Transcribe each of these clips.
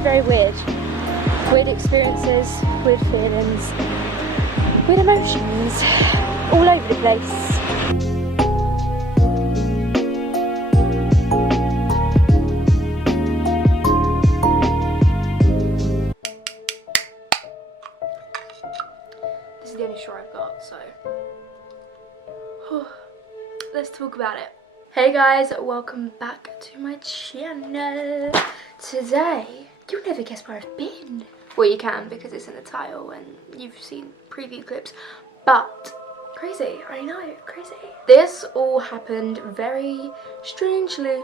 Very weird. Weird experiences, weird feelings, weird emotions, all over the place. This is the only straw I've got, so let's talk about it. Hey guys, welcome back to my channel. Today, you'll never guess where I've been. Well, you can because it's in the title and you've seen preview clips, but crazy, I know, crazy. This all happened very strangely,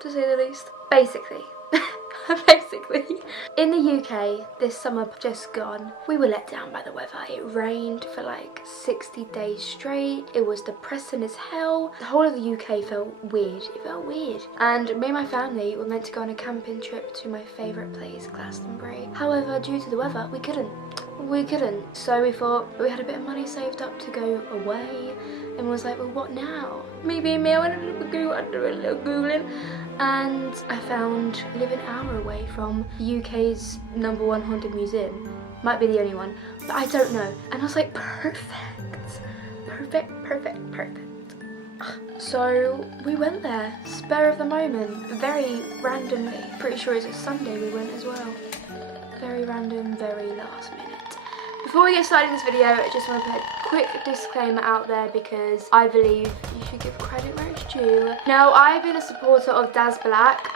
to say the least. Basically, in the UK, this summer just gone, we were let down by the weather. It rained for like 60 days straight. It was depressing as hell. The whole of the UK felt weird. It felt weird. And me and my family were meant to go on a camping trip to my favourite place, Glastonbury. However, due to the weather, we couldn't. So we thought we had a bit of money saved up to go away, and was like, well, what now? Me being me, I went a little Googling, and I found I live an hour away from the UK's #1 haunted museum. Might be the only one, but I don't know. And I was like, perfect. So we went there, spur of the moment, very randomly. Pretty sure it's a Sunday we went as well. Very random, very last minute. Before we get started in this video, I just want to put a quick disclaimer out there because I believe you should give credit where it's due. Now, I've been a supporter of Daz Black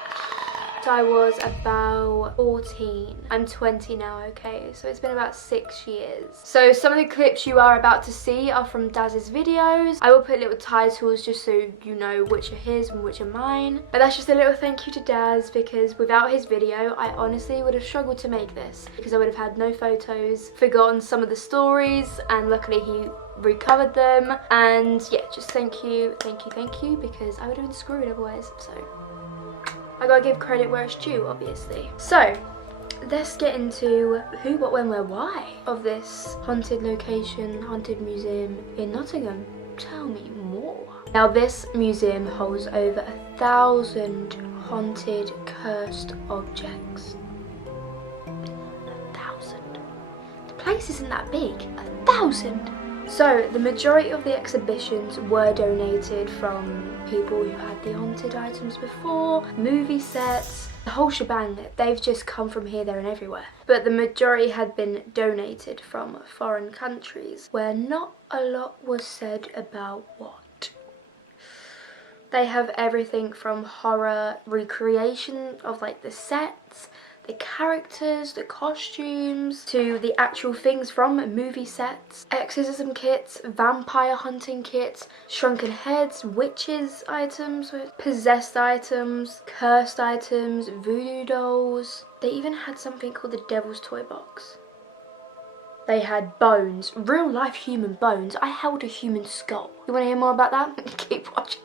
since I was about 14. I'm 20 now, okay? So it's been about 6 years. So some of the clips you are about to see are from Daz's videos. I will put little titles just so you know which are his and which are mine. But that's just a little thank you to Daz because without his video, I honestly would have struggled to make this because I would have had no photos, forgotten some of the stories, and luckily he recovered them. And yeah, just thank you because I would have been screwed otherwise. So I gotta give credit where it's due, obviously. So let's get into who, what, when, where, why of this haunted location, haunted museum in Nottingham. Tell me more. Now, this museum holds over 1,000 haunted, cursed objects. 1,000. The place isn't that big. 1,000. So the majority of the exhibitions were donated from people who had the haunted items before, movie sets. The the whole shebang. They've just come from here, there and everywhere. But the majority had been donated from foreign countries where not a lot was said about what. They have everything from horror recreation of like the sets, the characters, the costumes, to the actual things from movie sets, exorcism kits, vampire hunting kits, shrunken heads, witches items, possessed items, cursed items, voodoo dolls. They even had something called the Devil's Toy Box. They had bones, real life human bones. I held a human skull. You want to hear more about that? Keep watching.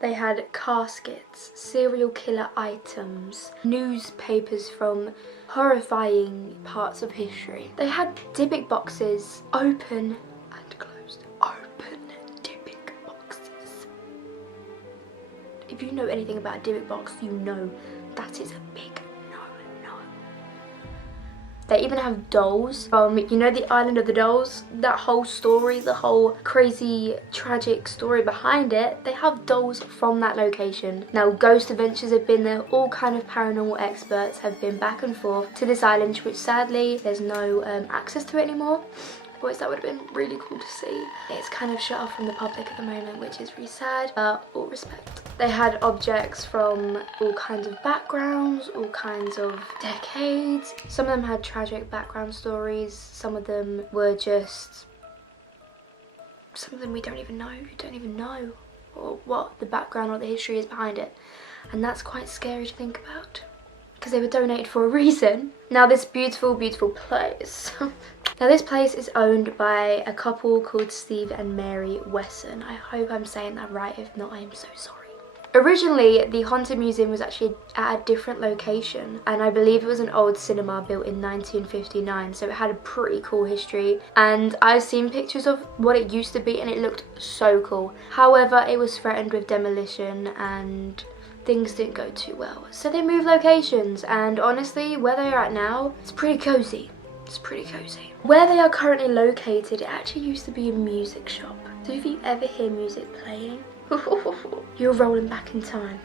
They had caskets, serial killer items, newspapers from horrifying parts of history. They had Dybbuk boxes, open and closed. Open Dybbuk boxes. If you know anything about a Dybbuk box, you know that is a big no. They even have dolls from, you know, the Island of the Dolls? That whole story, the whole crazy, tragic story behind it. They have dolls from that location. Now, Ghost Adventures have been there. All kind of paranormal experts have been back and forth to this island, which sadly, there's no access to it anymore. Boys, that would have been really cool to see. It's kind of shut off from the public at the moment, which is really sad, but all respect. They had objects from all kinds of backgrounds, all kinds of decades. Some of them had tragic background stories. Some of them were just... Some of them we don't even know. You don't even know what the background or the history is behind it. And that's quite scary to think about, because they were donated for a reason. Now this beautiful, beautiful place. Now this place is owned by a couple called Steve and Mary Wesson. I hope I'm saying that right. If not, I am so sorry. Originally, the Haunted Museum was actually at a different location, and I believe it was an old cinema built in 1959, so it had a pretty cool history, and I've seen pictures of what it used to be and it looked so cool. However, it was threatened with demolition and things didn't go too well, so they moved locations, and honestly, where they are at now, it's pretty cozy. It's pretty cozy. Where they are currently located, it actually used to be a music shop. So if you ever hear music playing, you're rolling back in time.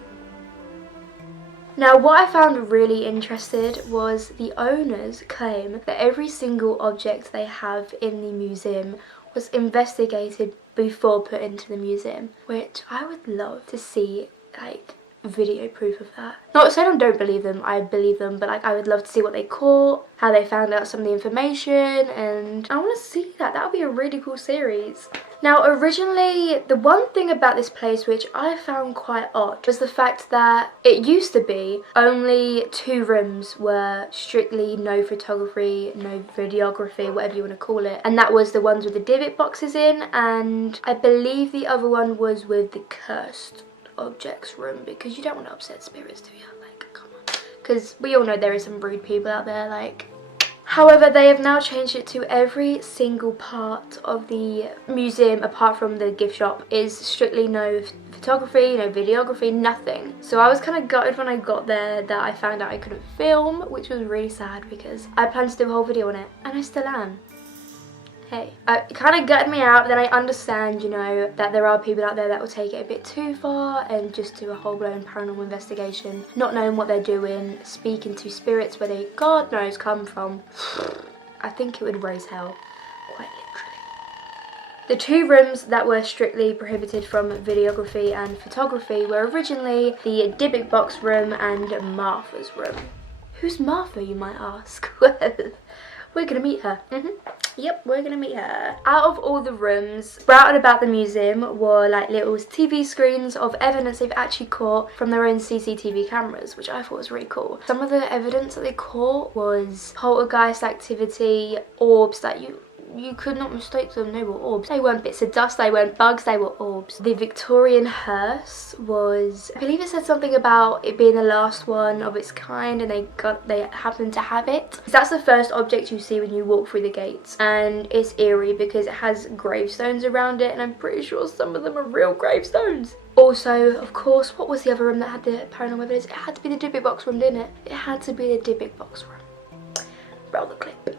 Now what I found really interesting was the owners claim that every single object they have in the museum was investigated before put into the museum, which I would love to see, like, video proof of that. Not saying I don't believe them, I believe them, but like I would love to see what they caught, how they found out some of the information, and I want to see that. That would be a really cool series. Now originally, the one thing about this place which I found quite odd was the fact that it used to be only 2 rooms were strictly no photography, no videography, whatever you want to call it, and that was the ones with the Dybbuk boxes in, and I believe the other one was with the cursed objects room, because you don't want to upset spirits, do you? Like, come on, because we all know there is some rude people out there, like. However, they have now changed it to every single part of the museum apart from the gift shop is strictly no photography, no videography, nothing. So I was kind of gutted when I got there that I found out I couldn't film, which was really sad because I planned to do a whole video on it, and I still am. Hey, it kind of gutted me out, but then I understand, you know, that there are people out there that will take it a bit too far and just do a whole-blown paranormal investigation, not knowing what they're doing, speaking to spirits where they, God knows, come from. I think it would raise hell, quite literally. The 2 rooms that were strictly prohibited from videography and photography were originally the Dybbuk box room and Martha's room. Who's Martha, you might ask? Well, we're gonna meet her. Yep, we're gonna meet her. Out of all the rooms, sprouted about the museum were like little TV screens of evidence they've actually caught from their own CCTV cameras, which I thought was really cool. Some of the evidence that they caught was poltergeist activity, orbs that you could not mistake them, they were orbs. They weren't bits of dust, they weren't bugs, they were orbs. The Victorian hearse was, I believe it said something about it being the last one of its kind, and they happened to have it. That's the first object you see when you walk through the gates, and it's eerie because it has gravestones around it, and I'm pretty sure some of them are real gravestones. Also, of course, what was the other room that had the paranormal evidence? It had to be the Dybbuk box room, didn't it? It had to be the Dybbuk box room. Roll the clip.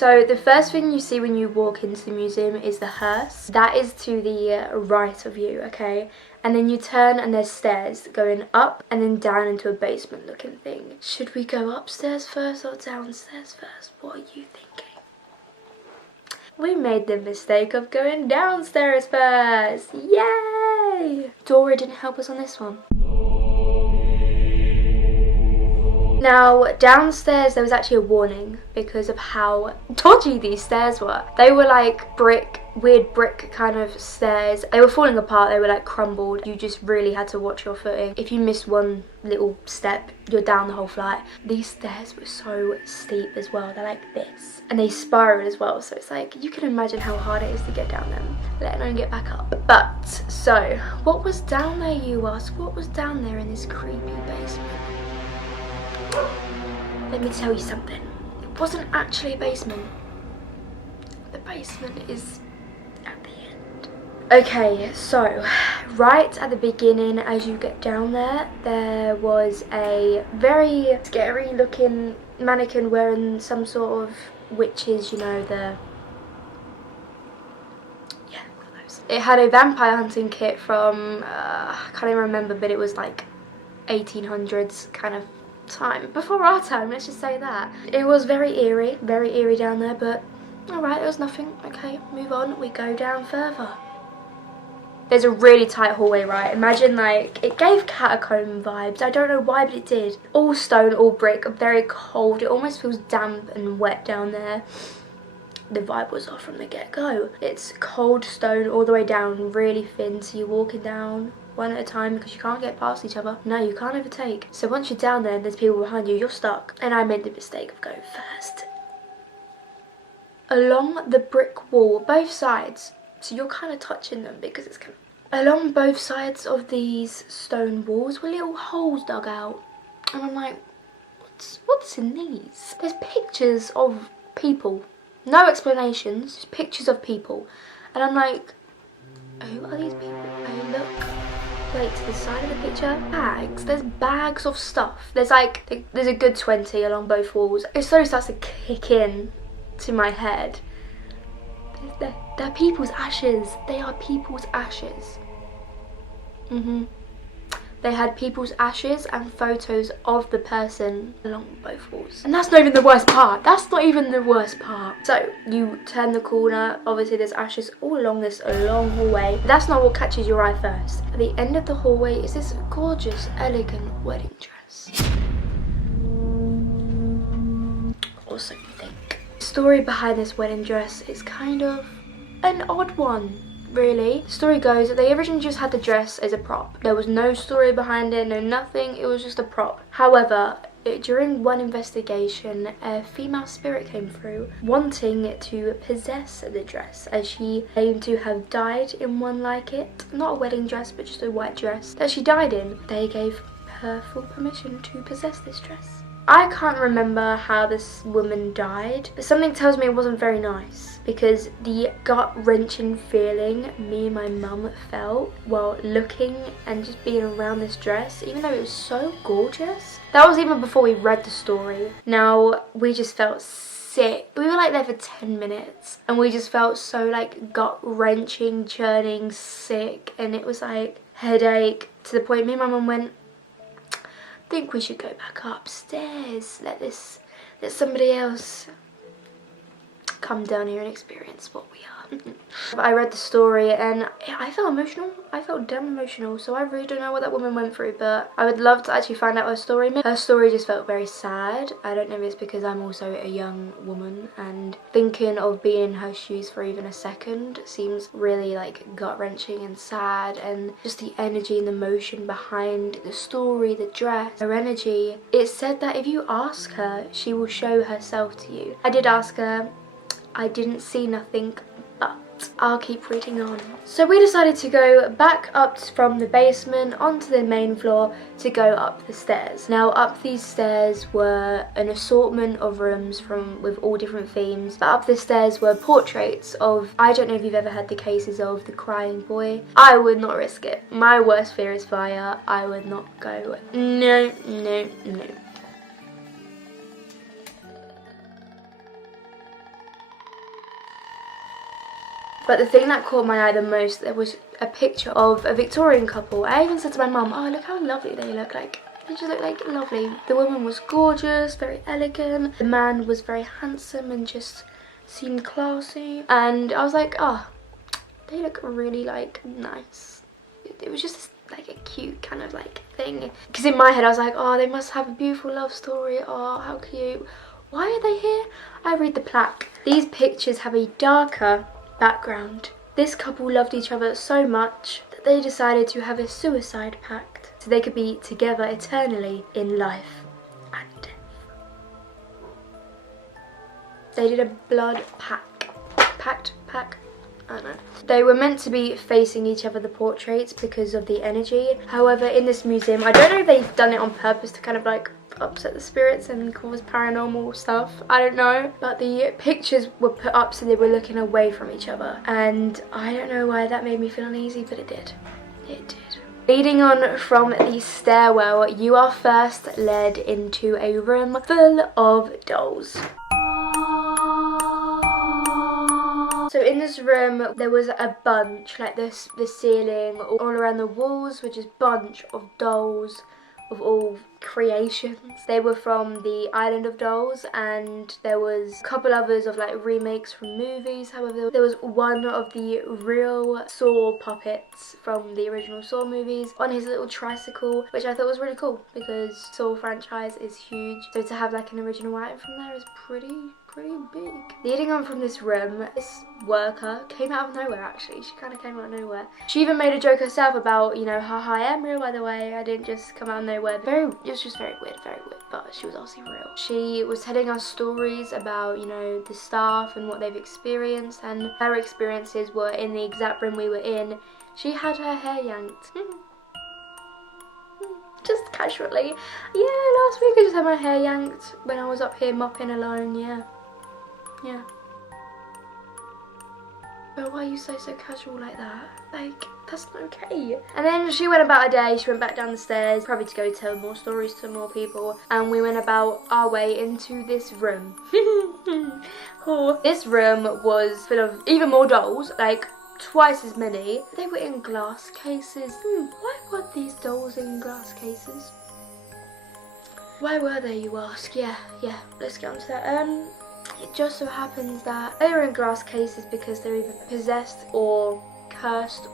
So the first thing you see when you walk into the museum is the hearse. That is to the right of you, okay? And then you turn and there's stairs going up and then down into a basement looking thing. Should we go upstairs first or downstairs first? What are you thinking? We made the mistake of going downstairs first. Yay! Dora didn't help us on this one. Now, downstairs there was actually a warning because of how dodgy these stairs were. They were like weird brick kind of stairs. They were falling apart, they were like crumbled. You just really had to watch your footing. If you missed one little step, you're down the whole flight. These stairs were so steep as well, they're like this. And they spiral as well, so it's like, you can imagine how hard it is to get down them, let alone get back up. But, so, what was down there, you ask? What was down there in this creepy basement? Let me tell you something. It wasn't actually a basement. The basement is at the end. Okay, so right at the beginning as you get down there was a very scary looking mannequin wearing some sort of witches, you know, it had a vampire hunting kit from, I can't even remember, but it was like 1800s kind of time. Before our time, let's just say that. It was very eerie down there, but alright, it was nothing. Okay, move on. We go down further. There's a really tight hallway, right? Imagine like, it gave catacomb vibes. I don't know why, but it did. All stone, all brick, very cold. It almost feels damp and wet down there. The vibe was off from the get-go. It's cold stone all the way down, really thin, so you're walking down one at a time because you can't get past each other. No, you can't overtake. So once you're down there and there's people behind you, you're stuck. And I made the mistake of going first. Along the brick wall, both sides, so you're kind of touching them because it's kind of... Along both sides of these stone walls were little holes dug out. And I'm like, what's in these? There's pictures of people. No explanations, just pictures of people. And I'm like, who are these people? Oh, look. Wait, to the side of the picture, bags. There's bags of stuff. There's like, there's a good 20 along both walls. It slowly starts to kick in to my head. They're people's ashes. They are people's ashes. They had people's ashes and photos of the person along both walls. And that's not even the worst part. That's not even the worst part. So, you turn the corner. Obviously, there's ashes all along this long hallway. But that's not what catches your eye first. At the end of the hallway is this gorgeous, elegant wedding dress. Also, you think. The story behind this wedding dress is kind of an odd one. Really. The story goes that they originally just had the dress as a prop. There was no story behind it, no nothing, it was just a prop. However, during one investigation, a female spirit came through wanting to possess the dress, as she claimed to have died in one like it. Not a wedding dress, but just a white dress that she died in. They gave her full permission to possess this dress. I can't remember how this woman died, but something tells me it wasn't very nice, because the gut-wrenching feeling me and my mum felt while looking and just being around this dress, even though it was so gorgeous. That was even before we read the story. Now, we just felt sick. We were like there for 10 minutes and we just felt so like gut-wrenching, churning, sick, and it was like headache to the point me and my mum went, I think we should go back upstairs. Let somebody else come down here and experience what we are. I read the story and I felt emotional. I felt damn emotional. So I really don't know what that woman went through, but I would love to actually find out her story. Her story just felt very sad. I don't know if it's because I'm also a young woman and thinking of being in her shoes for even a second seems really like gut-wrenching and sad, and just the energy and the emotion behind the story, the dress, her energy. It said that if you ask her, she will show herself to you. I did ask her. I didn't see nothing, but I'll keep reading on. So we decided to go back up from the basement onto the main floor to go up the stairs. Now up these stairs were an assortment of rooms with all different themes. But up the stairs were portraits of, I don't know if you've ever heard the cases of the crying boy. I would not risk it. My worst fear is fire. I would not go. No, no, no. But the thing that caught my eye the most, there was a picture of a Victorian couple. I even said to my mum, oh, look how lovely they look. Like, they just look like lovely. The woman was gorgeous, very elegant. The man was very handsome and just seemed classy. And I was like, oh, they look really like nice. It was just like a cute kind of like thing. Because in my head I was like, oh, they must have a beautiful love story. Oh, how cute. Why are they here? I read the plaque. These pictures have a darker background. This couple loved each other so much that they decided to have a suicide pact so they could be together eternally in life and death. They did a blood pact. I don't know. They were meant to be facing each other, the portraits, because of the energy. However, in this museum, I don't know if they've done it on purpose to kind of like upset the spirits and cause paranormal stuff. I don't know. But the pictures were put up so they were looking away from each other. And I don't know why that made me feel uneasy, but it did. It did. Leading on from the stairwell, you are first led into a room full of dolls. So in this room there was a bunch, like this, the ceiling, all around the walls were just a bunch of dolls of all creations. They were from the Island of Dolls, and there was a couple others of like remakes from movies. However, there was one of the real Saw puppets from the original Saw movies on his little tricycle, which I thought was really cool because Saw franchise is huge. So to have like an original item from there is pretty big. Leading on from this room, this worker came out of nowhere actually. She kind of came out of nowhere. She even made a joke herself about, you know, haha, I am real by the way. I didn't just come out of nowhere. It was just very weird, but she was obviously real. She was telling us stories about, you know, the staff and what they've experienced, and her experiences were in the exact room we were in. She had her hair yanked. Just casually. Yeah, last week I just had my hair yanked when I was up here mopping alone, yeah. But why are you so casual like that? Like, that's not okay. And then she went about her day, she went back down the stairs, probably to go tell more stories to more people, and we went about our way into this room. This room was full of even more dolls, like twice as many. They were in glass cases. Why were these dolls in glass cases? Why were they, you ask? Yeah, let's get on to that. It just so happens that they were in glass cases because they're either possessed or cursed.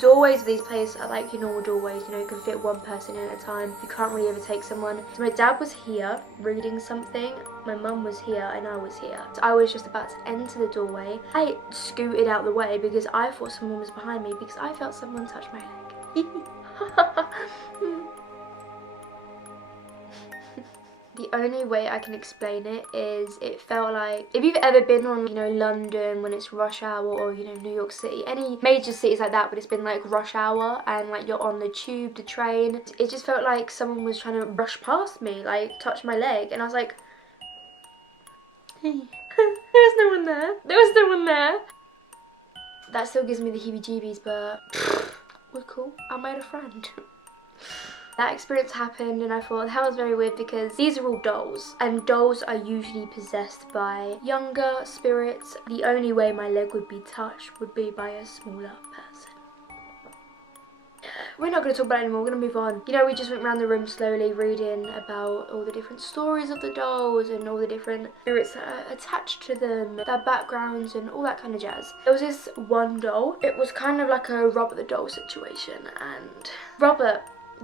Doorways of these places are like your normal doorways, you know, you can fit one person in at a time. You can't really overtake someone. So my dad was here reading something, my mum was here, and I was here. So I was just about to enter the doorway. I scooted out the way because I thought someone was behind me because I felt someone touch my leg. The only way I can explain it is it felt like, if you've ever been on, you know, London when it's rush hour, or, you know, New York City, any major cities like that, but it's been like rush hour and like you're on the tube, the train, it just felt like someone was trying to brush past me, like touch my leg, and I was like, hey, there was no one there. There was no one there. That still gives me the heebie-jeebies, but we're cool. I made a friend. That experience happened and I thought that was very weird because these are all dolls, and dolls are usually possessed by younger spirits. The only way my leg would be touched would be by a smaller person. We're not going to talk about it anymore, we're going to move on. You know, we just went around the room slowly reading about all the different stories of the dolls and all the different spirits that are attached to them, their backgrounds and all that kind of jazz. There was this one doll. It was kind of like a Robert the Doll situation, and Robert,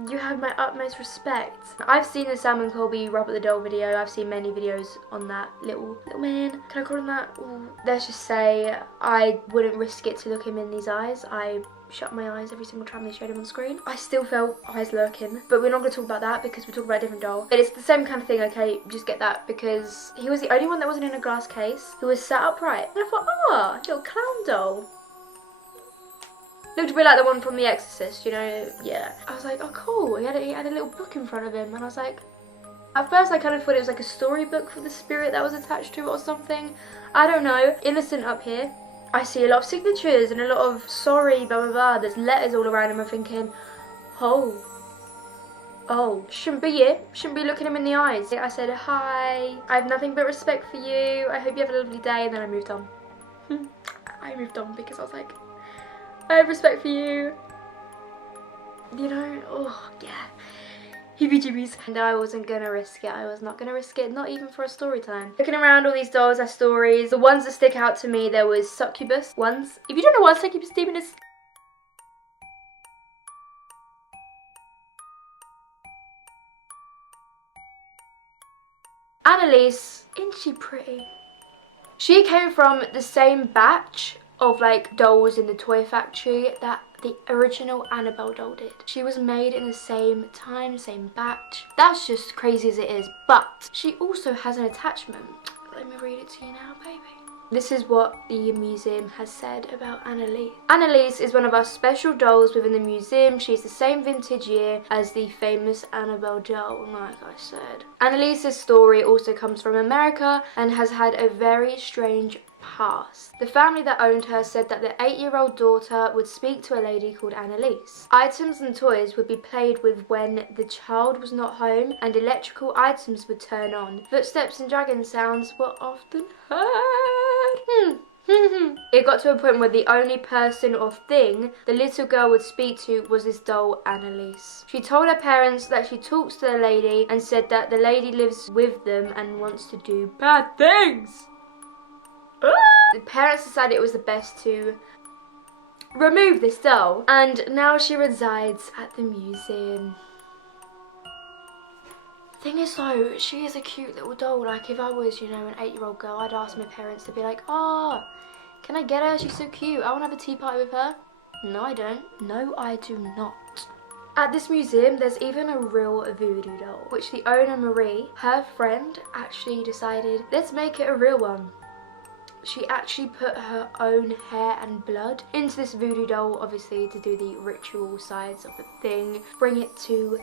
you have my utmost respect. I've seen the Salmon Colby Robert the Doll video. I've seen many videos on that little man. Can I call him that? Ooh. Let's just say I wouldn't risk it to look him in these eyes. I shut my eyes every single time they showed him on screen. I still felt eyes lurking, but we're not going to talk about that because we're talking about a different doll. But it's the same kind of thing, okay? Just get that, because he was the only one that wasn't in a glass case, who was sat upright. And I thought, oh, little clown doll. Looked a bit like the one from The Exorcist, you know, yeah. I was like, oh cool, he had a little book in front of him, and I was like, at first I kind of thought it was like a storybook for the spirit that was attached to it or something. I don't know. Innocent up here. I see a lot of signatures and a lot of sorry, blah blah blah. There's letters all around him. I'm thinking, oh, shouldn't be it. Shouldn't be looking him in the eyes. I said, hi, I have nothing but respect for you. I hope you have a lovely day, and then I moved on. I moved on because I was like, I have respect for you. You know, oh yeah. Heebie-jeebies. And I wasn't gonna risk it. I was not gonna risk it, not even for a story time. Looking around all these dolls as stories, the ones that stick out to me, there was Succubus ones. If you don't know what Succubus demon is, Annalise, isn't she pretty? She came from the same batch of like dolls in the toy factory that the original Annabelle doll did. She was made in the same time, same batch. That's just crazy as it is, but she also has an attachment. Let me read it to you now, baby. This is what the museum has said about Annalise. Annalise is one of our special dolls within the museum. She is the same vintage year as the famous Annabelle doll, like I said. Annalise's story also comes from America and has had a very strange past. The family that owned her said that their 8-year-old daughter would speak to a lady called Annalise. Items and toys would be played with when the child was not home, and electrical items would turn on. Footsteps and dragon sounds were often heard. It got to a point where the only person or thing the little girl would speak to was this doll, Annalise. She told her parents that she talks to the lady and said that the lady lives with them and wants to do bad things. The parents decided it was the best to remove this doll, and now she resides at the museum. Thing is though, she is a cute little doll. Like if I was, you know, an 8-year-old girl, I'd ask my parents to be like, oh, can I get her? She's so cute. I want to have a tea party with her. No, I don't. No, I do not. At this museum, there's even a real voodoo doll, which the owner, Marie, her friend, actually decided, let's make it a real one. She actually put her own hair and blood into this voodoo doll, obviously to do the ritual sides of the thing, bring it to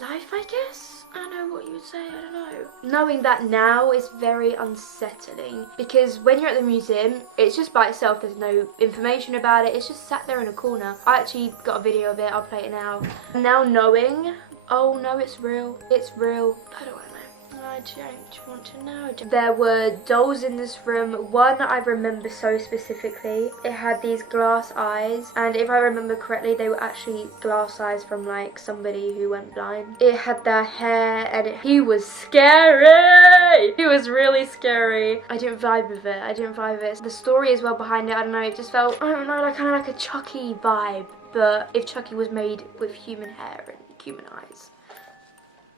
life, I guess? I don't know what you would say, I don't know. Knowing that now is very unsettling, because when you're at the museum, it's just by itself, there's no information about it, it's just sat there in a corner. I actually got a video of it, I'll play it now. Now knowing, oh no, it's real, I don't want to know. I don't want to know. There were dolls in this room. One I remember so specifically. It had these glass eyes, and if I remember correctly, they were actually glass eyes from like somebody who went blind. It had their hair, and he was scary. He was really scary. I didn't vibe with it. The story as well behind it, I don't know, it just felt, I don't know, like kind of like a Chucky vibe, but if Chucky was made with human hair and human eyes.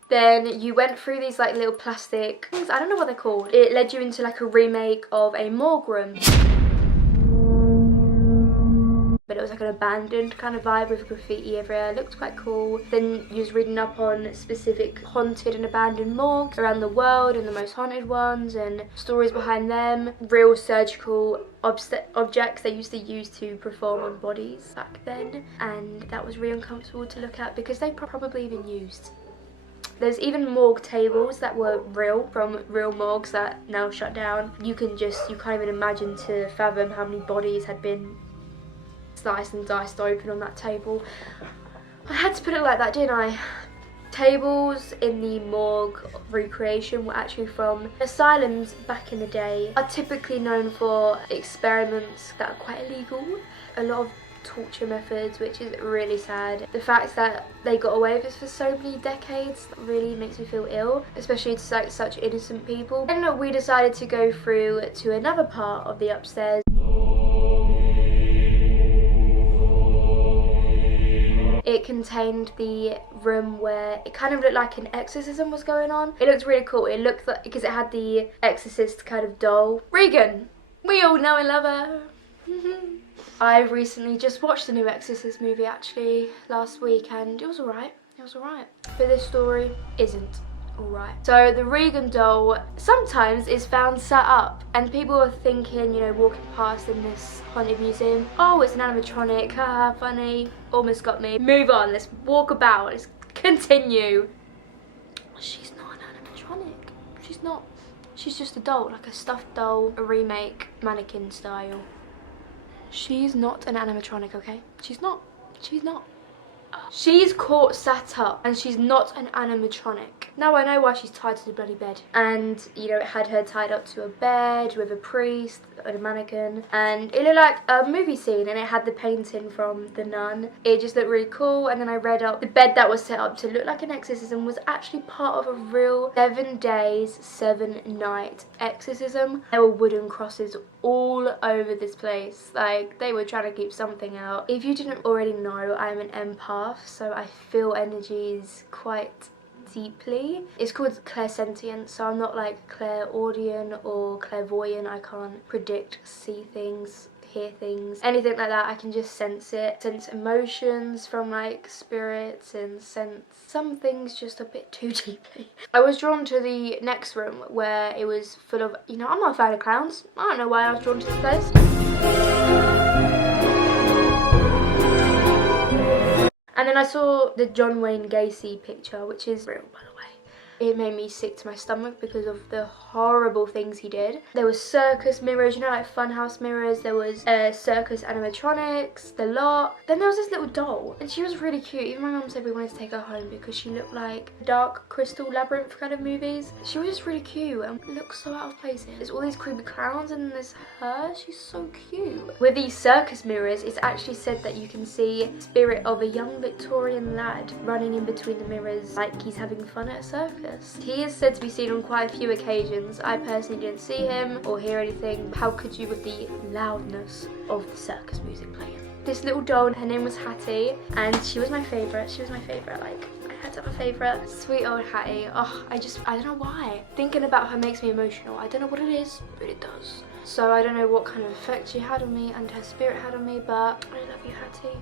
Then you went through these like little plastic things, I don't know what they're called. It led you into like a remake of a morgue room. But it was like an abandoned kind of vibe with graffiti everywhere. It looked quite cool. Then you was reading up on specific haunted and abandoned morgues around the world and the most haunted ones and stories behind them. Real surgical objects they used to use to perform on bodies back then. And that was really uncomfortable to look at because they probably been used. There's even morgue tables that were real, from real morgues that now shut down. You can't even imagine to fathom how many bodies had been sliced and diced open on that table. I had to put it like that, didn't I? Tables in the morgue recreation were actually from asylums back in the day. Are typically known for experiments that are quite illegal. A lot of torture methods, which is really sad. The fact that they got away with this for so many decades really makes me feel ill, especially to like such innocent people. Then we decided to go through to another part of the upstairs. It contained the room where it kind of looked like an exorcism was going on. It looked really cool. It looked like, because it had the exorcist kind of doll. Regan! We all know and love her. I've recently just watched the new Exorcist movie actually last week, and it was alright. But this story isn't alright. So the Regan doll sometimes is found sat up, and people are thinking, you know, walking past in this haunted museum, oh, it's an animatronic, haha, funny, almost got me. Move on, let's walk about, let's continue. She's not an animatronic. She's not. She's just a doll, like a stuffed doll, a remake, mannequin style. She's not an animatronic, okay? She's not. She's caught sat up, and she's not an animatronic. now I know why she's tied to the bloody bed. And, you know, it had her tied up to a bed with a priest and a mannequin. And it looked like a movie scene, and it had the painting from The Nun. It just looked really cool. And then I read up the bed that was set up to look like an exorcism was actually part of a real 7 days, 7 night exorcism. There were wooden crosses all over this place. Like, they were trying to keep something out. If you didn't already know, I'm an empath, so I feel energies quite deeply. It's called clairsentient, so I'm not like clairaudient or clairvoyant. I can't predict, see things, hear things, anything like that. I can just sense it, sense emotions from like spirits, and sense some things just a bit too deeply. I was drawn to the next room where it was full of, you know, I'm not a fan of clowns. I don't know why I was drawn to this place. And then I saw the John Wayne Gacy picture, which is real, by the way. It made me sick to my stomach because of the horrible things he did. There was circus mirrors, you know, like funhouse mirrors. There was circus animatronics, the lot. Then there was this little doll, and she was really cute. Even my mum said we wanted to take her home because she looked like Dark Crystal Labyrinth kind of movies. She was just really cute and looked so out of place. There's all these creepy clowns, and then there's her. She's so cute. With these circus mirrors, it's actually said that you can see the spirit of a young Victorian lad running in between the mirrors like he's having fun at a circus. He is said to be seen on quite a few occasions. I personally didn't see him or hear anything. How could you with the loudness of the circus music playing? This little doll, her name was Hattie, and she was my favourite. She was my favourite, like, I had to have a favourite. Sweet old Hattie. Oh, I don't know why. Thinking about her makes me emotional. I don't know what it is, but it does. So I don't know what kind of effect she had on me and her spirit had on me, but I love you, Hattie.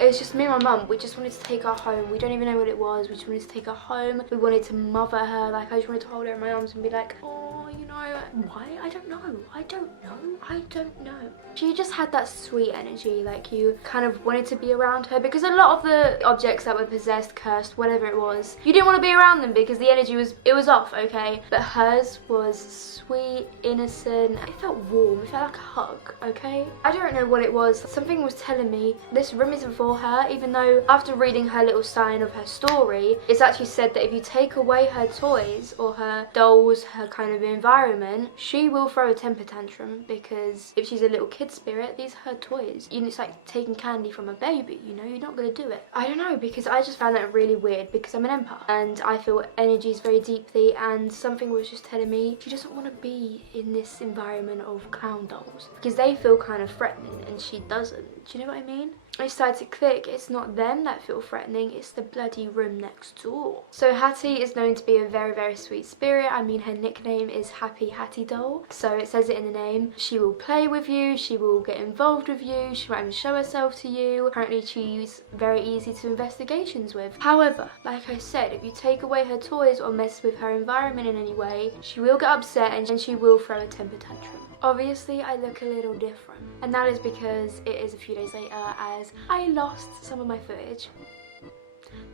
It was just me and my mum. We just wanted to take her home. We don't even know what it was. We just wanted to take her home. We wanted to mother her. Like, I just wanted to hold her in my arms and be like, oh, you know, why? I don't know. I don't know. I don't know. She just had that sweet energy. Like, you kind of wanted to be around her, because a lot of the objects that were possessed, cursed, whatever it was, you didn't want to be around them because the energy was off, okay? But hers was sweet, innocent. It felt warm. It felt like a hug, okay? I don't know what it was. Something was telling me this room isn't for her, even though after reading her little sign of her story, it's actually said that if you take away her toys or her dolls, her kind of environment, she will throw a temper tantrum, because if she's a little kid spirit, these are her toys. You know, it's like taking candy from a baby, you know, you're not gonna do it. I don't know, because I just found that really weird, because I'm an empath and I feel energies very deeply, and something was just telling me she doesn't want to be in this environment of clown dolls because they feel kind of threatening and she doesn't. Do you know what I mean? I started to click, it's not them that feel threatening, it's the bloody room next door. So Hattie is known to be a very, very sweet spirit. I mean, her nickname is Happy Hattie Doll, so it says it in the name. She will play with you, she will get involved with you, she might even show herself to you. Apparently she's very easy to investigations with. However, like I said, if you take away her toys or mess with her environment in any way, she will get upset and she will throw a temper tantrum. Obviously, I look a little different, and that is because it is a few days later, as I lost some of my footage.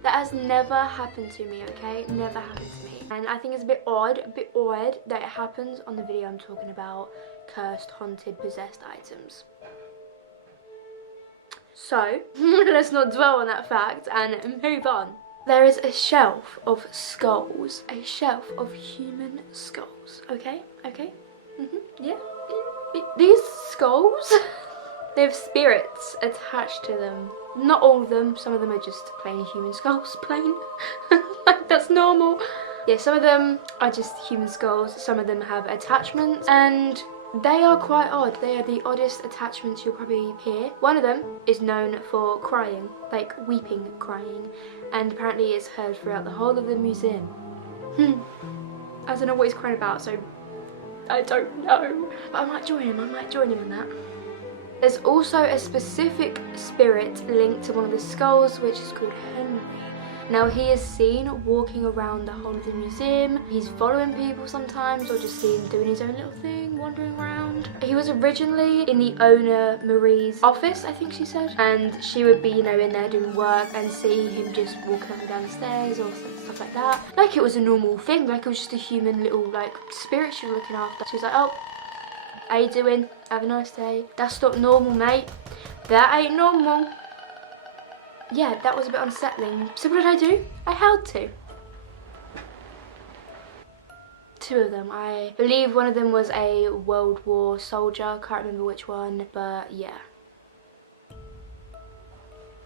That has never happened to me, okay? Never happened to me. And I think it's a bit odd that it happens on the video I'm talking about, cursed, haunted, possessed items. So, let's not dwell on that fact and move on. There is a shelf of skulls, a shelf of human skulls, okay? Okay? Yeah. These skulls, they have spirits attached to them. Not all of them, some of them are just plain human skulls, plain. Like, that's normal. Yeah, some of them are just human skulls, some of them have attachments, and they are quite odd. They are the oddest attachments you'll probably hear. One of them is known for crying, like weeping, crying, and apparently it's heard throughout the whole of the museum. I don't know what he's crying about, so I don't know. But I might join him in that. There's also a specific spirit linked to one of the skulls, which is called Henry. Now, he is seen walking around the whole of the museum. He's following people sometimes, or just seen doing his own little thing, wandering around. He was originally in the owner Marie's office, I think she said, and she would be, you know, in there doing work and see him just walking up and down the stairs or stuff like that. Like it was a normal thing, like it was just a human little, like, spirit she was looking after. She was like, oh, how you doing? Have a nice day. That's not normal, mate. That ain't normal. Yeah, that was a bit unsettling. So what did I do? I held to. 2 of them. I believe one of them was a World War soldier, can't remember which one, but yeah.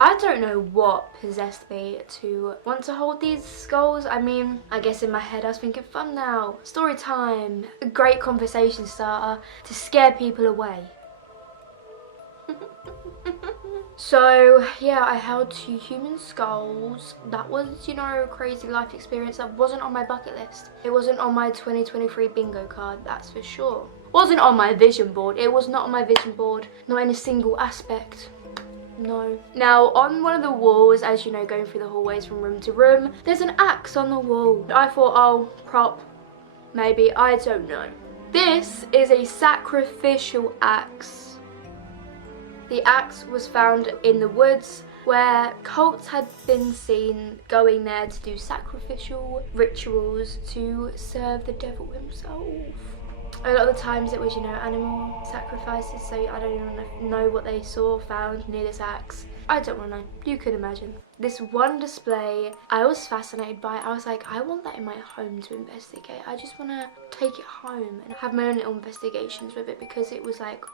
I don't know what possessed me to want to hold these skulls. I mean, I guess in my head I was thinking, fun now, story time, a great conversation starter to scare people away. So yeah, I held 2 human skulls. That was, you know, a crazy life experience. That wasn't on my bucket list. It wasn't on my 2023 bingo card, that's for sure. Wasn't on my vision board. It was not on my vision board, not in a single aspect. No. Now, on one of the walls, as you know, going through the hallways from room to room, there's an axe on the wall. I thought, oh, prop, maybe, I don't know. This is a sacrificial axe. The axe was found in the woods where cults had been seen going there to do sacrificial rituals to serve the devil himself. A lot of the times it was, you know, animal sacrifices, so I don't even know what they saw found near this axe. I don't want to know. You could imagine. This one display I was fascinated by. I was like, I want that in my home to investigate. I just want to take it home and have my own little investigations with it, because it was like,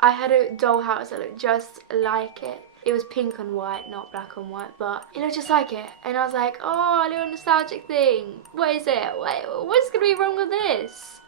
I had a dollhouse that looked just like it. It was pink and white, not black and white, but it looked just like it. And I was like, oh, a little nostalgic thing. What is it? What's going to be wrong with this?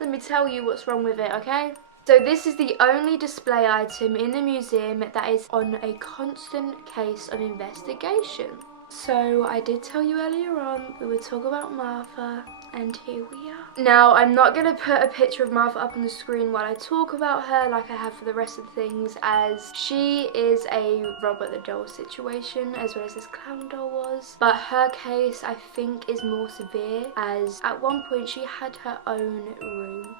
Let me tell you what's wrong with it, okay? So this is the only display item in the museum that is on a constant case of investigation. So I did tell you earlier on we would talk about Martha, and here we are. Now, I'm not going to put a picture of Martha up on the screen while I talk about her like I have for the rest of the things, as she is a Robert the Doll situation, as well as this clown doll was. But her case, I think, is more severe, as at one point she had her own room.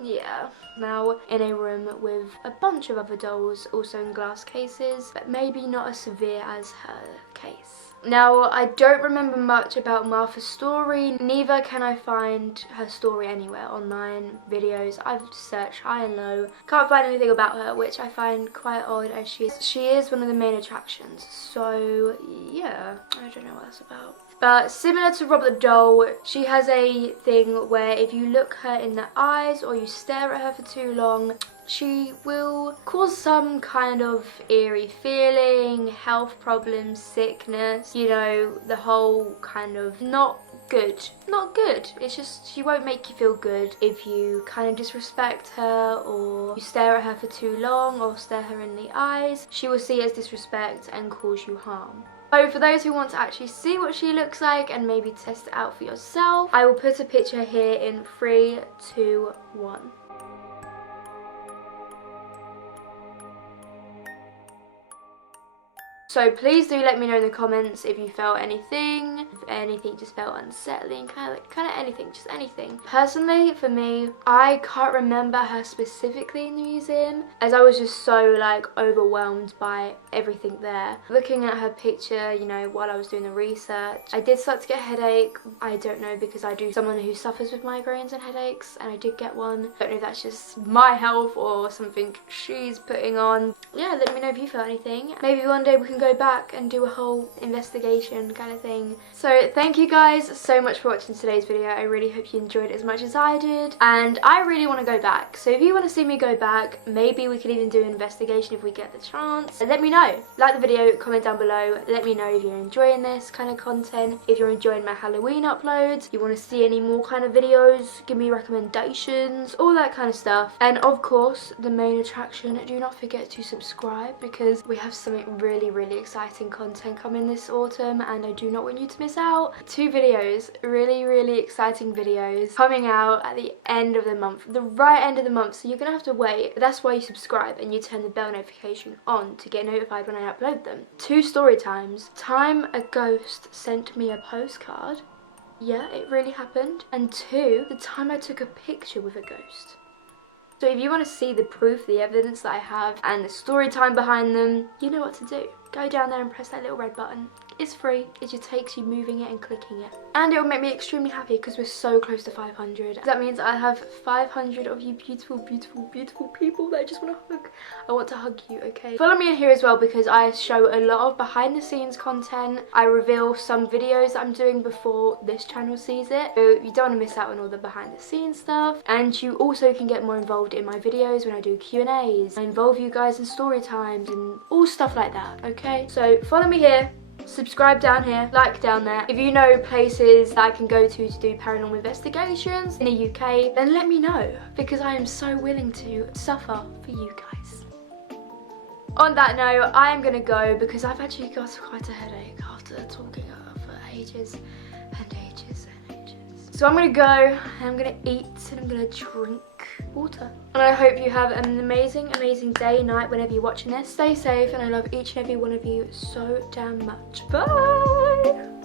Yeah, now in a room with a bunch of other dolls, also in glass cases, but maybe not as severe as her case. Now, I don't remember much about Martha's story, neither can I find her story anywhere online, videos. I've searched high and low, can't find anything about her, which I find quite odd, as she is one of the main attractions. So yeah, I don't know what that's about. But similar to Robert the Doll, she has a thing where if you look her in the eyes or you stare at her for too long, she will cause some kind of eerie feeling, health problems, sickness, you know, the whole kind of not good. Not good. It's just she won't make you feel good if you kind of disrespect her or you stare at her for too long or stare her in the eyes. She will see it as disrespect and cause you harm. So for those who want to actually see what she looks like and maybe test it out for yourself, I will put a picture here in 3, 2, 1. So please do let me know in the comments if you felt anything, if anything just felt unsettling, kind of anything, just anything. Personally, for me, I can't remember her specifically in the museum, as I was just so like overwhelmed by everything there. Looking at her picture, you know, while I was doing the research, I did start to get a headache. I don't know, because I do someone who suffers with migraines and headaches, and I did get one. I don't know if that's just my health or something she's putting on. Yeah, let me know if you felt anything. Maybe one day we can go back and do a whole investigation kind of thing. So thank you guys so much for watching today's video. I really hope you enjoyed it as much as I did, and I really want to go back. So if you want to see me go back, maybe we could even do an investigation if we get the chance. Let me know. Like the video, comment down below, let me know if you're enjoying this kind of content, if you're enjoying my Halloween uploads, you want to see any more kind of videos, give me recommendations, all that kind of stuff. And of course, the main attraction, do not forget to subscribe, because we have something really exciting content coming this autumn and I do not want you to miss out. 2 videos, really exciting videos coming out at the end of the month, the right end of the month, so you're gonna have to wait. That's why you subscribe and you turn the bell notification on to get notified when I upload them. 2 story times. Time a ghost sent me a postcard. Yeah, it really happened. And 2, the time I took a picture with a ghost. So if you want to see the proof, the evidence that I have, and the story time behind them, you know what to do. go down there and press that little red button. It's free. It just takes you moving it and clicking it. And it will make me extremely happy because we're so close to 500. That means I have 500 of you beautiful, beautiful, beautiful people that I just want to hug. I want to hug you, okay? Follow me in here as well because I show a lot of behind the scenes content. I reveal some videos that I'm doing before this channel sees it. So you don't want to miss out on all the behind the scenes stuff. And you also can get more involved in my videos when I do Q&As. I involve you guys in story times and all stuff like that, okay? So follow me here. Subscribe down here, like down there. If you know places that I can go to do paranormal investigations in the UK, then let me know because I am so willing to suffer for you guys. On that note, I am gonna go because I've actually got quite a headache after talking for ages and ages and ages. So I'm gonna go and I'm gonna eat and I'm gonna drink water. And I hope you have an amazing, amazing day, night, whenever you're watching this. Stay safe and I love each and every one of you so damn much. Bye!